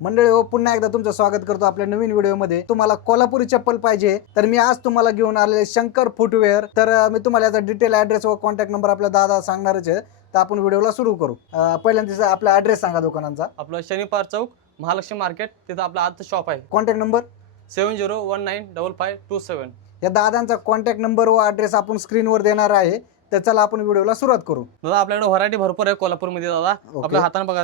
मंडळी हो, पुन्हा एकदा तुमचं स्वागत करतो आपल्या नवीन व्हिडिओमध्ये। तुम्हाला कोल्हापुरी चप्पल पाहिजे तर मी आज तुम्हाला घेऊन आलेले शंकर फुटवेअर। तर मी तुम्हाला याचा डिटेल ॲड्रेस व कॉन्टॅक्ट नंबर आपल्या दादा सांगणारच आहे। तर आपण व्हिडिओला सुरू करू। पहिल्यांदा आपला ॲड्रेस सांगा दुकानांचा। आपलं शनिवार चौक महालक्ष्मी मार्केट, तिथं आपलं आजचं शॉप आहे। Contact number 70195557। या दादांचा कॉन्टॅक्ट नंबर व ॲड्रेस आपण स्क्रीनवर देणार आहे। तर चला आपण व्हिडिओला सुरुवात करू। दादा आपल्याकडे व्हरायटी भरपूर आहे कोल्हापूरमध्ये दादा। ओके. आपल्या हाताने बघा,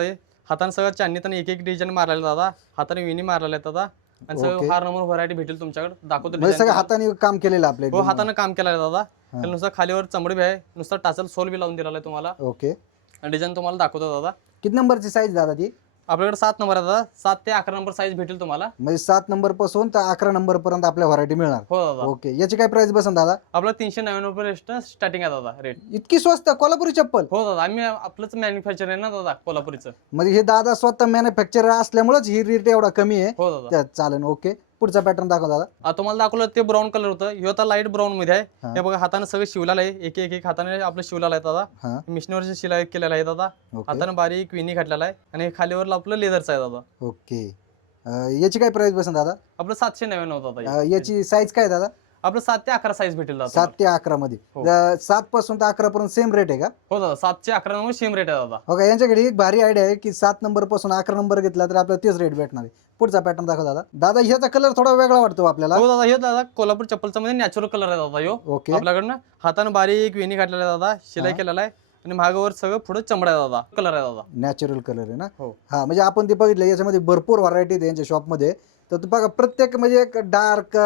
हाताने सगळं चांदीतून एक एक डिझाईन मारलेलं दादा, हाताने विनी मारलेलं आहे दादा, आणि ओके. सगळं फार नंबर व्हरायटी भेटेल तुमच्याकडे। दाखवतो म्हणजे सगळं design हाताने काम केलेलं आपल्या हो, हाताने काम केलं आहे दादा। त्याला नुसतं खालीवर चमडी बी आहे, नुसतं टाचल सोल बी लावून दिलेला आहे तुम्हाला। ओके. डिझाईन तुम्हाला दाखवतो दादा। किती नंबरची साईज दादा ती? आपल्याकडे 7 नंबर आहे दादा, 7 ते 11 नंबर साईज भेटेल तुम्हाला। म्हणजे 7 नंबर पासून तर 11 नंबर पर्यंत आपल्या व्हरायटी मिळणार। हो दादा, ओके, याची काय प्राइस बसन दादा? आपलं 399 रुपये स्टार्टिंग आहे दादा रेट। इतकी स्वस्त कोल्हापुरी चप्पल? हो दादा, आम्ही आपलंच मॅन्युफॅक्चर आहे ना दादा कोल्हापुरीचं। म्हणजे हे दादा स्वतः मॅन्युफॅक्चर असल्यामुळेच ही रेट एवढा कमी आहे। हो दादा, त्यात चालेल। ओके, पुढचा पॅटर्न दाखव दादा। तुम्हाला दाखवलं ते ब्राऊन कलर होतं, हे आता लाईट ब्राऊन मध्ये आहे। हा. हे बघा हाताने सगळं शिवलेलं आहे, एक एक एक हाताने आपलं शिवलेलं आहे दादा। हा. मिशनवरची शिलाई केलेला आहे दादा, ओके. हाताने बारीक विनी घातलेला आहे, आणि खालीवर आपलं लेदरचं आहे दादा। ओके. याची काय प्राइस बसन दादा? आपलं 799 दादा। याची साईज काय दादा? आपलं 7 ते 11 साईज भेटेल दादा 7 ते 11 मध्ये। हो. 7 पासून तर 11 पर्यंत सेम रेट आहे का? हो दादा, 7 ते 11 नंबर सेम रेट आहे दादा। हो का, यांच्याकडे एक भारी आयडिया आहे की 7 नंबर पासून 11 नंबर घेतला तर आपल्याला तेच रेट भेटणार आहे। पुढचा पॅटर्न दाखव दादा। दादा ह्याचा कलर थोडा वेगळा वाटतो आपल्याला। हो दादा, हे दादा कोल्हापूर चप्पलचा मध्ये नॅचरल कलर आहे दादा ह्यो। ओके. आपल्याकडनं हाताने बारीक वेणी घातलेला आहे दादा, शिलाई केलेला आहे, आणि मागावर सगळं पुढे चमडा आहे दादा, कलर आहे दादा। नॅचरल कलर आहे ना? हो. हा, म्हणजे आपण ते बघितलं याच्यामध्ये भरपूर व्हरायटी आहे यांच्या शॉपमध्ये। तर तू बघा, प्रत्येक म्हणजे एक डार्क,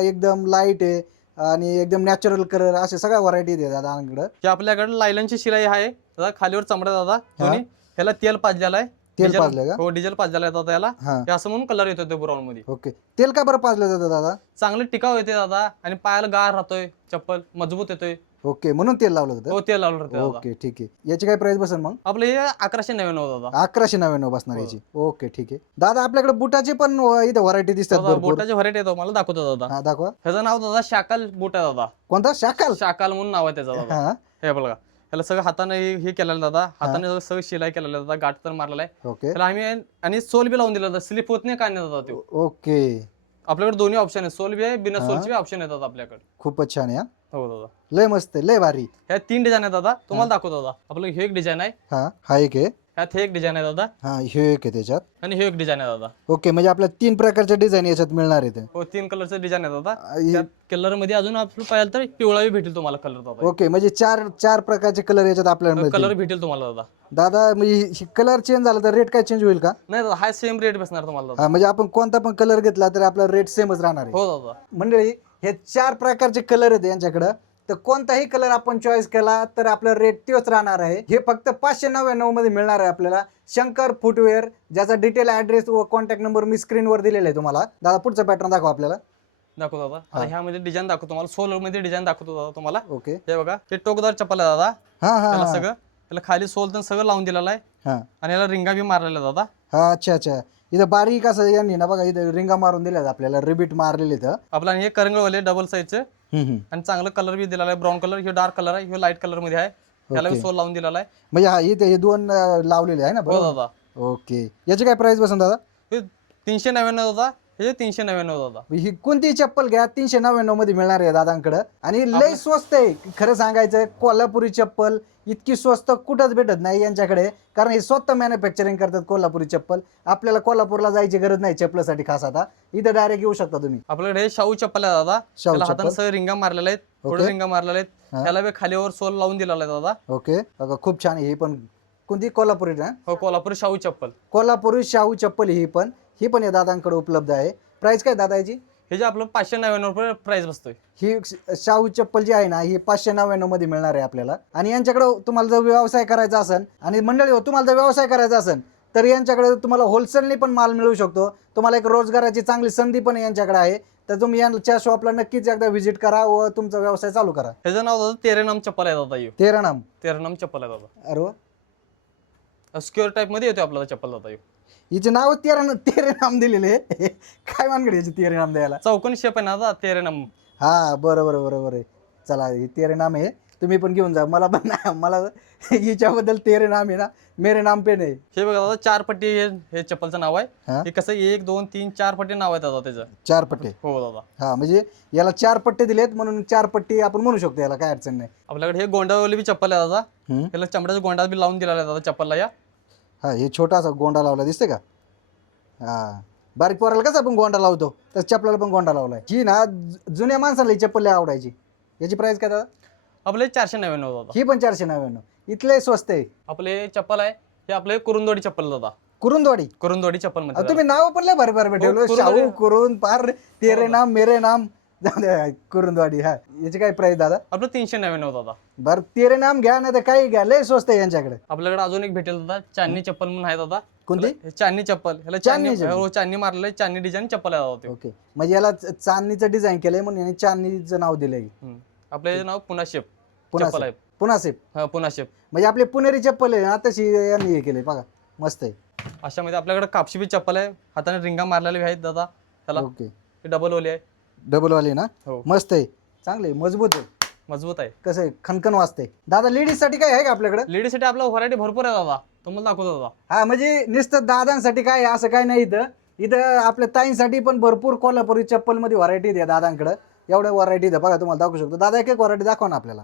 एकदम लाईट आहे, आणि एकदम नॅचरल कलर, असे सगळ्या व्हरायटी आहे दादांकडे। हे आपल्याकडे लायलनची शिलाई आहे दादा, खालीवर चमडा दादा दोन्ही। ह्याला तेल पाजलेला आहे, तेल डिझेल- पाजलंय का? हो, डिझेल पाजलेला आहे दादा याला। हा. हे असं म्हणून कलर येतो ते ब्राऊन मध्ये। ओके. तेल का बरं पाजलं जातं दादा? चांगलं टिकाऊ येते दादा, आणि पायाला गार राहतोय, चप्पल मजबूत येतोय। ओके, म्हणून तेल लावलं हो, जातं? तेल लावलं राहते दादा। ओके, ठीक आहे। याची काय प्राइस बसेल मग? आपलं हे 1199 दादा। 1199 बसणार हो. याची। ओके, ठीक आहे दादा। आपल्याकडे बुटाची पण इथं व्हरायटी दिसतात दादा, भरपूर। बोटाचे व्हरायटी येतो, मला दाखवतो दादा। हा, दाखवा। ह्याचं नाव दादा शाकाल बूट आहे दादा। कोणता? शाकाल? शाकाल म्हणून नाव आहे त्याचं दादा। हा. हे बघा, ह्याला सगळं हाताने हे केलेलं दादा, हाताने सगळं शिलाई केलेलं दादा, गाठ तर मारलेला आहे ओके. त्याला आम्ही, आणि सोल बी लावून दिला दादा, स्लिप होत नाही काय नाही दादा तो। ओके. आपल्याकडे दोन्ही ऑप्शन आहे, सोल बी आहे, बिना हा. सोलचे ऑप्शन येतात आपल्याकडे। खूपच छान आहे हा. हो दादा, लय मस्त आहे, लय भारी। ह्या 3 डिझाईन आहे दादा, तुम्हाला दाखवतो दादा। आपलं हे एक डिझाईन आहे, हा, हा एक आहे। ह्यात हे एक डिझाईन आहे दादा, हा, हे एक आहे त्याच्यात। आणि हे एक डिझाईन आहे दादा। ओके, म्हणजे आपल्या 3 प्रकारचे डिझाईन याच्यात मिळणार आहेत। हो, 3 कलरचं डिझाईन आहे दादा। हे- त्यात कलर मध्ये अजून आपलं पाहिलं तर पिवळा बी भेटेल तुम्हाला कलर दादा। ओके, म्हणजे 4 प्रकारचे कलर याच्यात आपल्याला मिळतील। कलर भेटेल तुम्हाला दादा। दादा, म्हणजे कलर चेंज झाला तर रेट काय चेंज होईल का? नाही दादा, हा सेम रेट बसणार तुम्हाला दादा। हा, म्हणजे आपण कोणता पण कलर घेतला तर आपला रेट सेमच राहणार आहे। हो दादा, मंडळी, हे 4 प्रकारचे कलर आहेत यांच्याकडं। तर कोणताही कलर आपण चॉईस केला तर आपला रेट तोच राहणार आहे। हे फक्त 599 मध्ये मिळणार आहे आपल्याला, शंकर फुटवेअर, ज्याचा डिटेल ॲड्रेस व कॉन्टॅक्ट नंबर मी स्क्रीनवर दिलेला आहे तुम्हाला। दादा, पुढचा पॅटर्न दाखवा आपल्याला। दाखवतो दादा। आता ह्यामध्ये डिझाईन दाखवतो तुम्हाला, सोल मध्ये डिझाईन दाखवतो दादा तुम्हाला। ओके. हे बघा, हे टोकदार चप्पल आहे दादा। हा हा त्याला हा. सगळं, त्याला खाली सोल तर सगळं लावून दिलेलं आहे, हा आणि याला रिंगा बी मारलेला दादा। हा, अच्छा अच्छा। इथं बारीक असं यांनी ना बघा, इथं रिंगा मारून दिल्या आपल्याला, रिबीट मारलेले इथं। आपला हे करंगळवाले डबल साईजचे, आणि चांगलं कलर बी दिलेला आहे, ब्राऊन कलर, हे डार्क कलर आहे, हे लाईट कलर मध्ये आहे, त्याला बी सोल लावून दिलेला आहे। म्हणजे हा, इथे हे 2 लावलेले आहे ना? हो बरोबर. दादा, ओके. याची काय प्राइस बसन दादा? हे 399 दादा, हे 399 दादा। ही कोणतीही चप्पल घ्या 399 मध्ये मिळणार आहे दादांकडे, आणि लय स्वस्त आहे। खरं सांगायचं, कोल्हापुरी चप्पल इतकी स्वस्त कुठंच भेटत नाही यांच्याकडे, कारण हे स्वतः मॅन्युफॅक्चरिंग करतात कोल्हापुरी चप्पल। आपल्याला कोल्हापूरला जायची गरज नाही चप्पलसाठी खास। आता इथं डायरेक्ट येऊ शकता तुम्ही। आपल्याकडे हे शाहू चप्पल आहे दादा, शाहू त्याला हाताने चप्पल. सगळे रिंगा मारलेले आहेत, पुढे ओके. रिंगा मारलेले आहेत, त्याला बी खालीवर सोल लावून दिलेला आहे दादा। ओके, बघा खूप छान आहे ही पण। कोणती? कोल्हापुरी ना? हो, कोल्हापुरी शाहू चप्पल। कोल्हापुरी शाहू चप्पल ही पण या दादांकडे उपलब्ध आहे। प्राइस काय दादा याची? हे जे आपलं 599 रुपये प्राइस बसतोय। ही शाहू चप्पल जी आहे ना, ही 599 मध्ये मिळणार आहे आपल्याला। आणि यांच्याकडे तुम्हाला जर व्यवसाय करायचा असेल, आणि मंडळी हो, तुम्हाला जर व्यवसाय करायचा असेल तर यांच्याकडे तुम्हाला होलसेलने पण माल मिळू शकतो। तुम्हाला एक रोजगाराची चांगली संधी पण यांच्याकडे आहे। तर तुम्ही यांच्या शॉपला नक्कीच एकदा व्हिजिट करा व तुमचा व्यवसाय चालू करा। ह्याचं नाव दादा तेरेनाम चप्पल आहे दादा। 13 नाम? तेरेनाम चप्पल आहे दादा, अरे वा. स्क्वेअर टाइप मध्ये येतो आपल्याला चप्पल दादा। हिचे नाव 13 नाम दिलेले काय मानगड याची 13 नाम द्यायला? चौकोनी शेप आहे ना दादा, तेरेनाम। हा, बरोबर बरोबर आहे। चला, ही 13 नाम आहे। तुम्ही पण घेऊन जा. मला पण मला हिच्याबद्दल तेरे नाम आहे ना, मेरे नाम पे नाही. हे बघा दादा 4 पट्टी हे चप्पलचं नाव आहे. हा हे कसं 1 2 3 4 पट्टी नाव आहे दादा त्याचं. 4 पट्टे. हो दादा. हा म्हणजे याला 4 पट्टे दिलेत म्हणून 4 पट्टी आपण म्हणू शकतो, याला काय अडचण नाही. आपल्याकडे हे गोंडावली बी चप्पल आहे दादा. हम्म. याला चमड्याचा गोंडा बी लावून दिलेला आहे दादा चप्पलला या. हा हे छोटासा गोंडा लावला दिसते का? हा बारीक पोराला कसं आपण गोंडा लावतो तर चपलाला पण गोंडा लावलाय. ही ना जुन्या माणसाला ही चप्पल लय आवडायची. याची प्राइस काय दादा? आपले 499 दादा. ही पण 499. इथले स्वस्त आहे. आपले चप्पल आहे हे आपले कुरुंदवाडी चप्पल दादा. कुरुंदवाडी. कुरुंदवाडी चप्पल म्हणतात. तुम्ही नाव पण लय भारी भारी ठेवलं. कुरुंदवाडी. शाहू कुरुंद पार तेरे नाम मेरे नाम. कुरुंदवाडी. हा याची काय प्राइस दादा? आपलं 399 दादा. बरं तेरे नाम घ्या नाही तर काही घ्या, लय स्वस्त आहे यांच्याकडे. आपल्याकडे अजून एक भेटेल दादा चांदणी चप्पल म्हणून आहे दादा. कोणती? हे चांदणी चप्पल. ह्याला चांदणी चांदणी चप्पल. हो चांदणी मारलेलं चांदणी डिझाइन चप्पल आहे दादा ते. ओके म्हणजे याला चांदणीचं डिझाइन केलंय म्हणून याने चांदणीचं नाव दिलंय. आपलं हे नाव पुन्हा शेप पुन्हा चप्पल आहे. पुन्हा सेप. हा पुन्हा शेप. म्हणजे आपले पुणेरी चप्पल आहे ना तशी यांनी हे केले बघा, मस्त आहे. अशामध्ये आपल्याकडे कापशी बी चप्पल आहे. हाताने रिंगा मारलेले आहेत दादा त्याला. ओके हे डबल ओली आहे. डबल वाली ना? हो मस्त आहे, चांगले मजबूत आहे. मजबूत आहे. कसं आहे खणखण वाजते. दादा लेडीज साठी काय आहे का आपल्याकडे? लेडीजसाठी आपला व्हरायटी भरपूर आहे दादा. तुम्हाला दाखवतो दादा. हा म्हणजे नुसतं दादांसाठी काय आहे असं काय नाही. इथं आपल्या ताईंसाठी पण भरपूर कोल्हापुरी चप्पल मध्ये व्हरायटी द्या दादांकडे. एवढ्या व्हरायटी द्या बघा, तुम्हाला दाखवू शकतो. दादा एक एक व्हरायटी दाखवा ना आपल्याला.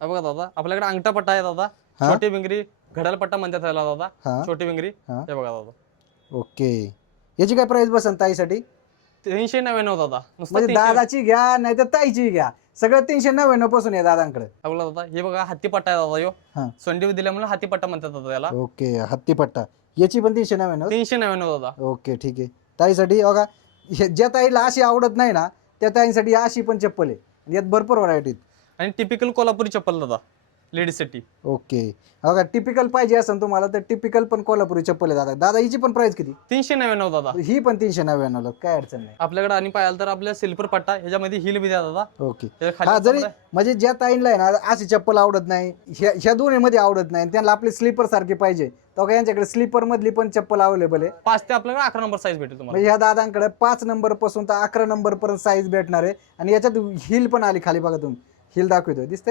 हा बघा दादा आपल्याकडे अंगठा पट्टा आहे दादा. हा? छोटी बिंगरी घड्याळ पट्टा म्हणतात त्याला दादा. हा छोटी बिंगरी. हा. हे बघा दादा ओके याची काय प्राइस बसन ताईसाठी? 399 दादा. नुसतं म्हणजे 300. दादाची घ्या नाही तर ताईची घ्या, सगळं 399 पासून आहे दादांकडे. आपला दादा हे बघा हत्ती पट्टा आहे दादा यो. हा सोंडी दिल्यामुळे हत्ती पट्टा म्हणतात दादा त्याला. ओके हत्तीपट्टा. याची पण 399. 399 दादा. ओके ठीक आहे. ताईसाठी बघा ज्या ताईला अशी आवडत नाही ना त्या ताईंसाठी अशी पण चप्पल आहे. यात भरपूर व्हरायटी. आणि टिपिकल कोल्हापुरी चप्पल दादा लेडीजसाठी. ओके बघा टिपिकल पाहिजे असेल तुम्हाला तर टिपिकल पण कोल्हापुरी चप्पल आहे दादा. दादा हिची पण प्राइस किती? 399 दादा. ही पण 399. काय अडचण नाही. आपल्याकडे आणि पाहिलं तर आपल्या सिल्वर पट्टा ह्याच्यामध्ये हिल बी द्या दादा. ओके त्याच्या हा खाली जरी कपडा आहे. म्हणजे ज्या ताईंला आहे ना अशी चप्पल आवडत नाही, ह्या दोन्हीमध्ये आवडत नाही, त्यांना आपली स्लीपर सारखी पाहिजे तर का यांच्याकडे स्लीपर मधली पण चप्पल अवेलेबल आहे. 5 ते आपल्याकडे 11 नंबर साईज भेटेल तुम्हाला. म्हणजे ह्या दादांकडे 5 नंबर पासून तर 11 नंबर पर्यंत साईज भेटणार आहे. आणि याच्यात हिल पण आली खाली बघा, तुम्ही हिल दाखवतोय दिसते,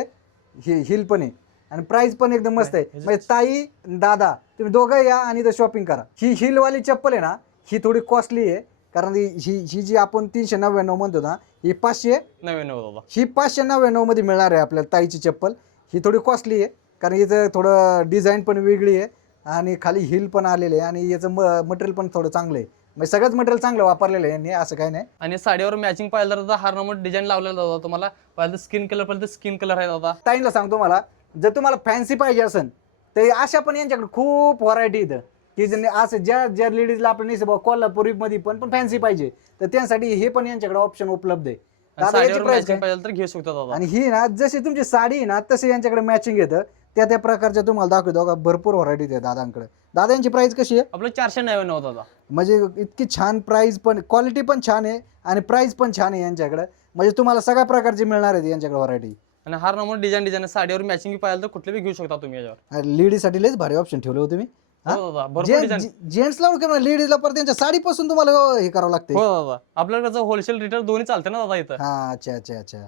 हिल पण आहे आणि प्राइस पण एकदम मस्त आहे. म्हणजे ताई दादा तुम्ही दोघं या आणि इथं शॉपिंग करा. ही हिलवाली चप्पल आहे ना ही थोडी कॉस्टली आहे, कारण ही जी आपण 399 म्हणतो ना ही 599 दादा. ही 599 मध्ये मिळणार आहे आपल्याला ताईची चप्पल. ही थोडी कॉस्टली आहे कारण हिचं थोडं डिझाईन पण वेगळी आहे आणि खाली हिल पण आलेले आहे आणि याचं मटेरियल पण थोडं चांगलं आहे. म्हणजे सगळंच मटेरियल चांगलं वापरलेलं आहे यांनी, असं काही नाही. आणि साडीवर मॅचिंग पाहिलं तर दादा हार नंबर डिझाईन लावलेला दादा तुम्हाला. पाहिलं स्किन कलर पाहिलं तर स्किन कलर आहे दादा. ताईंना सांगतो मला जर तुम्हाला फॅन्सी पाहिजे असेल तर अशा पण यांच्याकडे खूप व्हरायटी इथं की असं ज्या लेडीजला आपण नाही कोल्हापुरी मध्ये पण फॅन्सी पाहिजे तर त्यांसाठी हे पण यांच्याकडे ऑप्शन उपलब्ध आहे. दादा याची साडीवर प्राइस मॅचिंग पाहिजे तर घेऊ शकतो दादा. आणि ही ना जशी तुमची साडी आहे ना तसे यांच्याकडे मॅचिंग येतं त्या प्रकारच्या तुम्हाला दाखवतो का भरपूर व्हरायटी आहे दादांकडे. दादा यांची प्राइस कशी आहे? आपलं 499 दादा. म्हणजे इतकी छान प्राइस पण क्वालिटी पण छान आहे आणि प्राइस पण छान आहे यांच्याकडे. म्हणजे तुम्हाला सगळ्या प्रकारची मिळणार आहे यांच्याकडे व्हरायटी. आणि हार नंबर डिझाईन साडीवर मॅचिंग पाहिलं तर कुठले बी घेऊ शकता तुम्ही याच्यावर. लेडीजसाठी लयच भारी ऑप्शन ठेवले होते मी. हो दादा भरपूर डिझाईन. जेंट्सला लेडीजला परत त्यांच्या साडीपासून तुम्हाला हे करावं लागते. हो दादा आपल्याकडे होलसेल रिटेल दोन्ही चालते ना दादा इथं. हा अच्छा अच्छा अच्छा.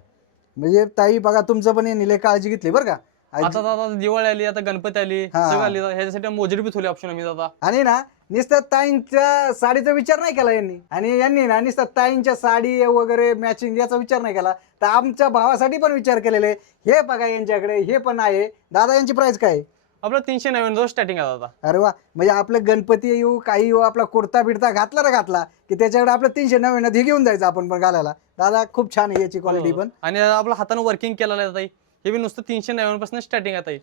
म्हणजे ताई बघा तुमचं पण यांनी लय काळजी घेतली बरं का. आता दादा दिवाळी आली, आता गणपती आली, हा. सगळं आली दादा. ह्याच्यासाठी मोजरी बी थोडी ऑप्शन आम्ही दादा. आणि ना नुसतं ताईंच्या साडीचा विचार नाही केला यांनी, आणि यांनी ना नुसतं ताईंच्या साडी वगैरे मॅचिंग याचा विचार नाही केला तर आमच्या भावासाठी पण विचार केलेले. हे बघा यांच्याकडे हे पण आहे. दादा यांची प्राइस काय आहे? आपलं 399 स्टार्टिंग आहे दादा. अरे वा. म्हणजे आपलं गणपती येऊ काही येऊ आपला कुर्ता बिडता घातला ना घातला की त्याच्याकडे आपलं 399 हे घेऊन जायचं आपण पण घालायला. दादा खूप छान आहे याची क्वालिटी पण. आणि आपलं हातानं वर्किंग केलेलं आहे ताई. हे बी नुसतं 399 पासून स्टार्टिंग आहे ताई.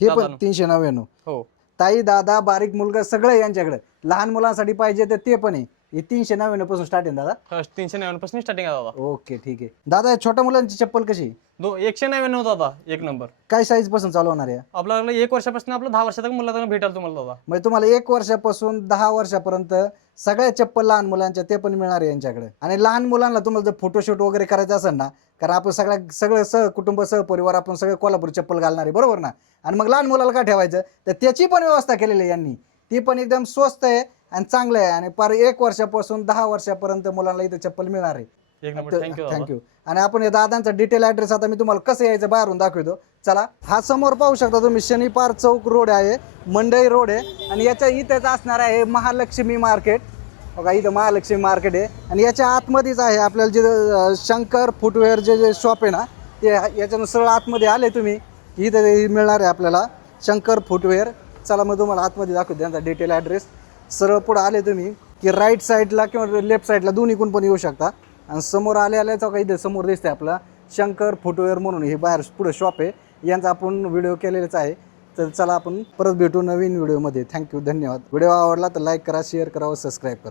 हे पण दादानं. 399. हो ताई दादा बारीक मुलगा सगळं आहे यांच्याकडे. लहान मुलांसाठी पाहिजे तर ते पण आहे. हे 399 पासून स्टार्ट आहे दादा. 399 पासून स्टार्टिंग आहे दादा. ओके ठीक आहे. दादा छोट्या मुलांची चप्पल कशी? 199 दादा एक नंबर. काय साईज पासून चालू होणार आहे? आपल्याला 1 वर्षापासून आपलं 10 वर्षातक मुलांना भेटेल तुम्हाला दादा. म्हणजे तुम्हाला 1 वर्षापासून 10 वर्षापर्यंत सगळ्या चप्पल लहान मुलांच्या ते पण मिळणार आहे यांच्याकडे. आणि लहान मुलांना तुम्हाला जर फोटोशूट वगैरे करायचं असेल ना, कारण आपण सगळं सहकुटुंब सहपरिवार आपण सगळे कोल्हापूर चप्पल घालणार आहे बरोबर ना. आणि मग लहान मुलाला का ठेवायचं तर त्याची पण व्यवस्था केलेली आहे यांनी. ती पण एकदम स्वस्त आहे आणि चांगलं आहे. आणि पर 1 वर्षापासून 10 वर्षापर्यंत मुलांना इथं चप्पल मिळणार आहे. एक नंबर, थँक्यू थँक्यू. आणि आपण या दादांचा डिटेल ॲड्रेस आता मी तुम्हाला कसं यायचं बाहेरून दाखवतो. चला, हा समोर पाहू शकता तुम्ही शनी पार्क चौक रोड आहे, मंडई रोड आहे आणि याच्या इथेच असणार आहे महालक्ष्मी मार्केट. बघा इथं महालक्ष्मी मार्केट आहे आणि याच्या आतमध्येच आहे आपल्याला जे शंकर फुटवेअर जे शॉप आहे ना, ते याच्यानं सरळ आतमध्ये आले तुम्ही, इथं मिळणार आहे आपल्याला शंकर फुटवेअर. चला मग तुम्हाला आतमध्ये दाखवतो त्यांचा डिटेल ॲड्रेस. सरळ पुढं आले तुम्ही की राईट साईडला किंवा लेफ्ट साईडला दोन्हीकडून पण येऊ शकता. आणि समोर आल्याचं का इथं समोर दिसते आपला शंकर फुटवेअर म्हणून हे बाहेर पुढं शॉप आहे. यांचा आपण व्हिडिओ केलेलाच आहे. तर चला आपण परत भेटू नवीन व्हिडिओमध्ये. थँक्यू, धन्यवाद. व्हिडिओ आवडला तर लाईक करा, शेअर करा व सबस्क्राईब करा.